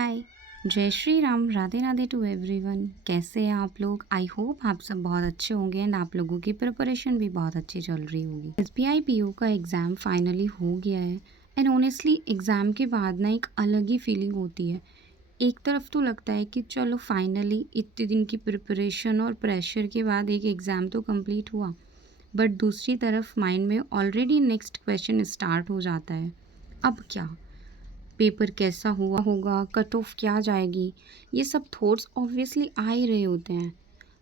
हाय, जय Shri Ram, Radhe Radhe to everyone. कैसे हैं आप लोग? आई होप आप सब बहुत अच्छे होंगे एंड आप लोगों की प्रिपरेशन भी बहुत अच्छी चल रही होगी। एसबीआई पीओ का एग्ज़ाम फाइनली हो गया है एंड ऑनेस्टली एग्ज़ाम के बाद ना एक अलग ही फीलिंग होती है। एक तरफ तो लगता है कि चलो फाइनली इतने दिन की प्रिपरेशन और प्रेशर के बाद एक एग्ज़ाम तो कंप्लीट हुआ, बट दूसरी तरफ माइंड में ऑलरेडी नेक्स्ट क्वेश्चन स्टार्ट हो जाता है। अब क्या? पेपर कैसा हुआ होगा, कट ऑफ क्या जाएगी, ये सब थॉट्स ऑब्वियसली आ ही रहे होते हैं।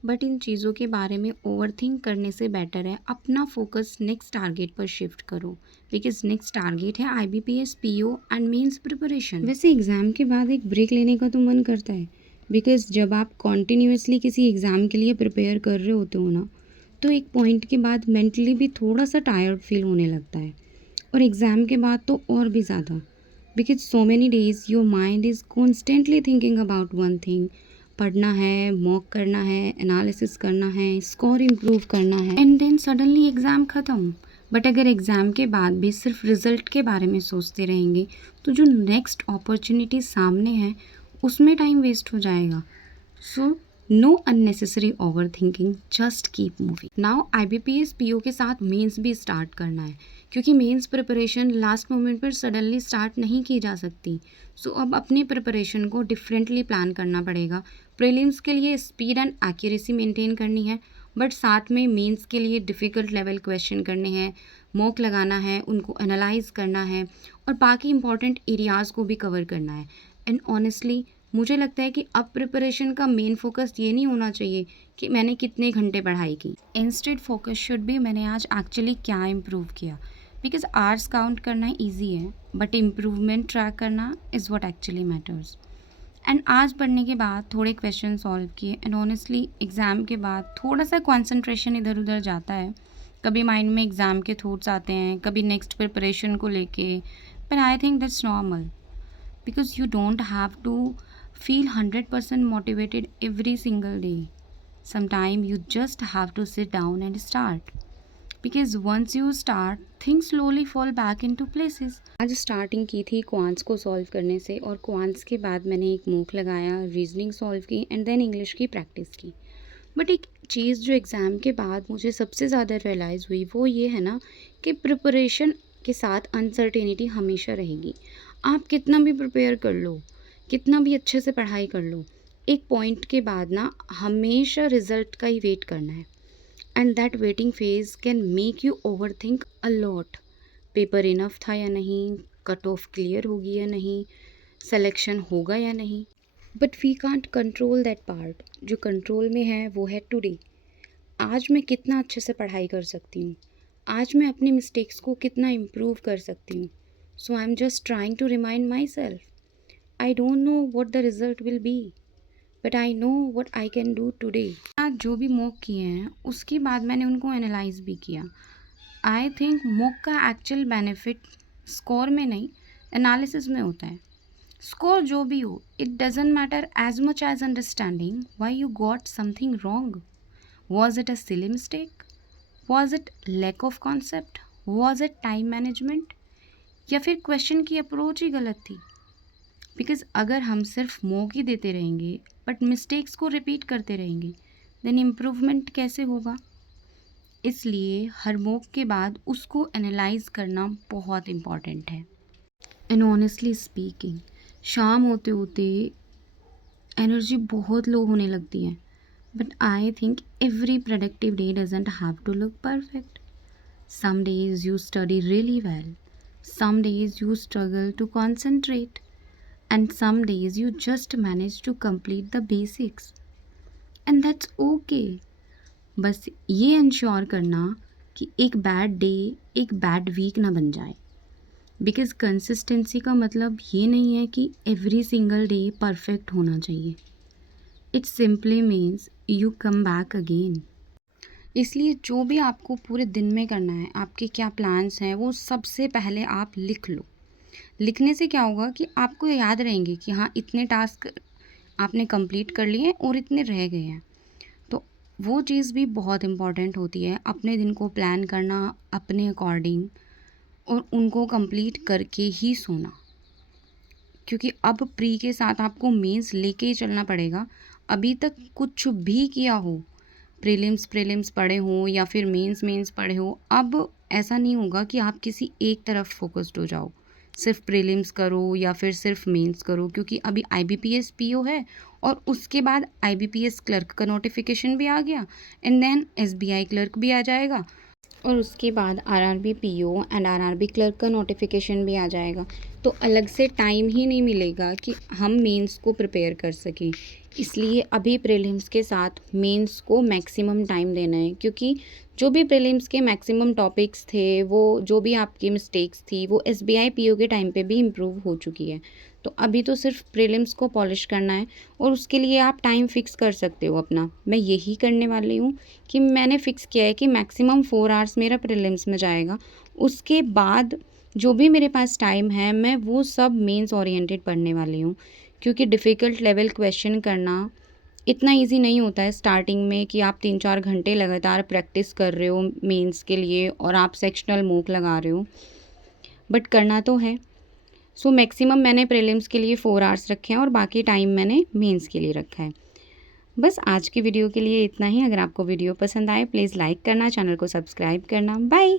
बट इन चीज़ों के बारे में ओवरथिंक करने से बेटर है अपना फोकस नेक्स्ट टारगेट पर शिफ्ट करो, बिकॉज नेक्स्ट टारगेट है IBPS PO and mains preparation. वैसे एग्ज़ाम के बाद एक ब्रेक लेने का तो मन करता है, बिकॉज जब आप कॉन्टीन्यूसली किसी एग्ज़ाम के लिए प्रिपेयर कर रहे होते हो ना, तो एक पॉइंट के बाद मेंटली भी थोड़ा सा टायर्ड फील होने लगता है, और एग्ज़ाम के बाद तो और भी ज़्यादा, because so many days your mind is constantly thinking about one thing। पढ़ना है, मॉक करना है, एनालिसिस करना है, स्कोर इम्प्रूव करना है, एंड देन सडनली एग्ज़ाम ख़त्म। बट अगर एग्ज़ाम के बाद भी सिर्फ रिज़ल्ट के बारे में सोचते रहेंगे तो जो नेक्स्ट अपॉर्चुनिटी सामने है उसमें टाइम वेस्ट हो जाएगा। So know unnecessary over thinking, just keep moving. Now IBPS PO के साथ मेंस भी स्टार्ट करना है, क्योंकि मेंस प्रिपरेशन लास्ट मोमेंट पर सडनली स्टार्ट नहीं की जा सकती। सो अब अपनी प्रिपरेशन को डिफरेंटली प्लान करना पड़ेगा। प्रीलिम्स के लिए स्पीड एंड एक्यूरेसी मेंटेन करनी है, बट साथ में मेंस के लिए डिफ़िकल्ट लेवल क्वेश्चन करने हैं, मॉक लगाना है, उनको एनालाइज करना है और बाकी इंपॉर्टेंट एरियाज़ को भी कवर करना है। एंड ऑनेस्टली मुझे लगता है कि अब प्रिपरेशन का मेन फोकस ये नहीं होना चाहिए कि मैंने कितने घंटे पढ़ाई की। इंस्टेड फोकस शुड भी मैंने आज एक्चुअली क्या इम्प्रूव किया, बिकॉज आवर्स काउंट करना ईजी है बट इम्प्रूवमेंट ट्रैक करना is what actually matters. And आज पढ़ने के बाद थोड़े क्वेश्चन सॉल्व किए एंड ऑनेस्टली एग्ज़ाम के बाद थोड़ा सा कॉन्सेंट्रेशन इधर उधर जाता है। कभी माइंड में एग्ज़ाम के थॉट्स आते हैं, कभी नेक्स्ट प्रिपरेशन को लेके, but I think that's normal, because you don't have to feel 100% motivated every single day. Sometimes you just have to sit down and start, because once you start things slowly fall back into places। आज starting की थी quants को solve करने से, और quants के बाद मैंने एक मूक लगाया, रीजनिंग सॉल्व की एंड देन इंग्लिश की प्रैक्टिस की। बट एक चीज़ जो एग्ज़ाम के बाद मुझे सबसे ज़्यादा रियलाइज़ हुई वो ये है ना कि प्रिपरेशन के साथ अनसर्टेनिटी हमेशा रहेगी। आप कितना भी प्रिपेयर कर लो, कितना भी अच्छे से पढ़ाई कर लो, एक पॉइंट के बाद ना हमेशा रिज़ल्ट का ही वेट करना है, and that waiting phase can make you over think a lot. Paper enough था या नहीं, कट ऑफ क्लियर होगी या नहीं, सिलेक्शन होगा या नहीं। But we can't control that part. जो कंट्रोल में है वो है टुडे। आज मैं कितना अच्छे से पढ़ाई कर सकती हूँ, आज मैं अपनी मिस्टेक्स को कितना इम्प्रूव कर सकती हूँ। So I am just trying to remind myself I don't know what the result will be, but I know what I can do today. आज जो भी मॉक किए हैं उसके बाद मैंने उनको एनालाइज भी किया। आई थिंक मॉक का एक्चुअल बेनिफिट स्कोर में नहीं, एनालिसिस में होता है। स्कोर जो भी हो, it doesn't matter as much as understanding why you got something wrong. Was it a silly mistake, was it lack of concept, was it time management, या फिर क्वेश्चन की अप्रोच ही गलत थी। बिकॉज अगर हम सिर्फ मॉक ही देते रहेंगे बट मिस्टेक्स को रिपीट करते रहेंगे देन इम्प्रूवमेंट कैसे होगा। इसलिए हर मॉक के बाद उसको एनालाइज करना बहुत इम्पॉर्टेंट है। एंड ऑनेस्टली स्पीकिंग, शाम होते होते एनर्जी बहुत लो होने लगती है, but I think every productive day doesn't have to look perfect. Some days you study really well, some days you struggle to concentrate, and some days you just manage to complete the basics, and that's okay। बस ये ensure करना कि एक bad day एक bad week ना बन जाए, because consistency का मतलब ये नहीं है कि एवरी सिंगल डे परफेक्ट होना चाहिए। It simply means you come back again. इसलिए जो भी आपको पूरे दिन में करना है, आपके क्या प्लान्स हैं, वो सबसे पहले आप लिख लो। लिखने से क्या होगा कि आपको याद रहेंगे कि हाँ इतने टास्क आपने कंप्लीट कर लिए हैं और इतने रह गए हैं। तो वो चीज़ भी बहुत इम्पॉर्टेंट होती है, अपने दिन को प्लान करना अपने अकॉर्डिंग और उनको कंप्लीट करके ही सोना। क्योंकि अब प्री के साथ आपको मेंस लेके ही चलना पड़ेगा। अभी तक कुछ भी किया हो, प्रीलिम्स पढ़े हों या फिर मेंस पढ़े हो, अब ऐसा नहीं होगा कि आप किसी एक तरफ फोकस्ड हो जाओ, सिर्फ प्रीलिम्स करो या फिर सिर्फ मेंस करो, क्योंकि अभी IBPS PO है और उसके बाद IBPS क्लर्क का नोटिफिकेशन भी आ गया एंड देन SBI क्लर्क भी आ जाएगा और उसके बाद RRB PO and RRB clerk का नोटिफिकेशन भी आ जाएगा। तो अलग से टाइम ही नहीं मिलेगा कि हम मेंस को प्रिपेयर कर सकें। इसलिए अभी प्रीलिम्स के साथ मेंस को मैक्सिमम टाइम देना है, क्योंकि जो भी प्रीलिम्स के मैक्सिमम टॉपिक्स थे, वो जो भी आपकी मिस्टेक्स थी, वो SBI PO के टाइम पे भी इम्प्रूव हो चुकी है। तो अभी तो सिर्फ प्रीलिम्स को पॉलिश करना है और उसके लिए आप टाइम फिक्स कर सकते हो अपना। मैं यही करने वाली हूँ कि मैंने फ़िक्स किया है कि मैक्सिमम 4 आवर्स मेरा प्रीलिम्स में जाएगा। उसके बाद जो भी मेरे पास टाइम है, मैं वो सब मेंस ओरिएंटेड पढ़ने वाली हूँ, क्योंकि डिफ़िकल्ट लेवल क्वेश्चन करना इतना ईज़ी नहीं होता है स्टार्टिंग में कि आप 3-4 घंटे लगातार प्रैक्टिस कर रहे हो मेंस के लिए और आप सेक्शनल मॉक लगा रहे हो, बट करना तो है। सो मैक्सिमम मैंने प्रीलिम्स के लिए 4 आवर्स रखे हैं और बाकी टाइम मैंने मेंस के लिए रखा है। बस आज की वीडियो के लिए इतना ही। अगर आपको वीडियो पसंद आए प्लीज़ लाइक करना, चैनल को सब्सक्राइब करना। बाय।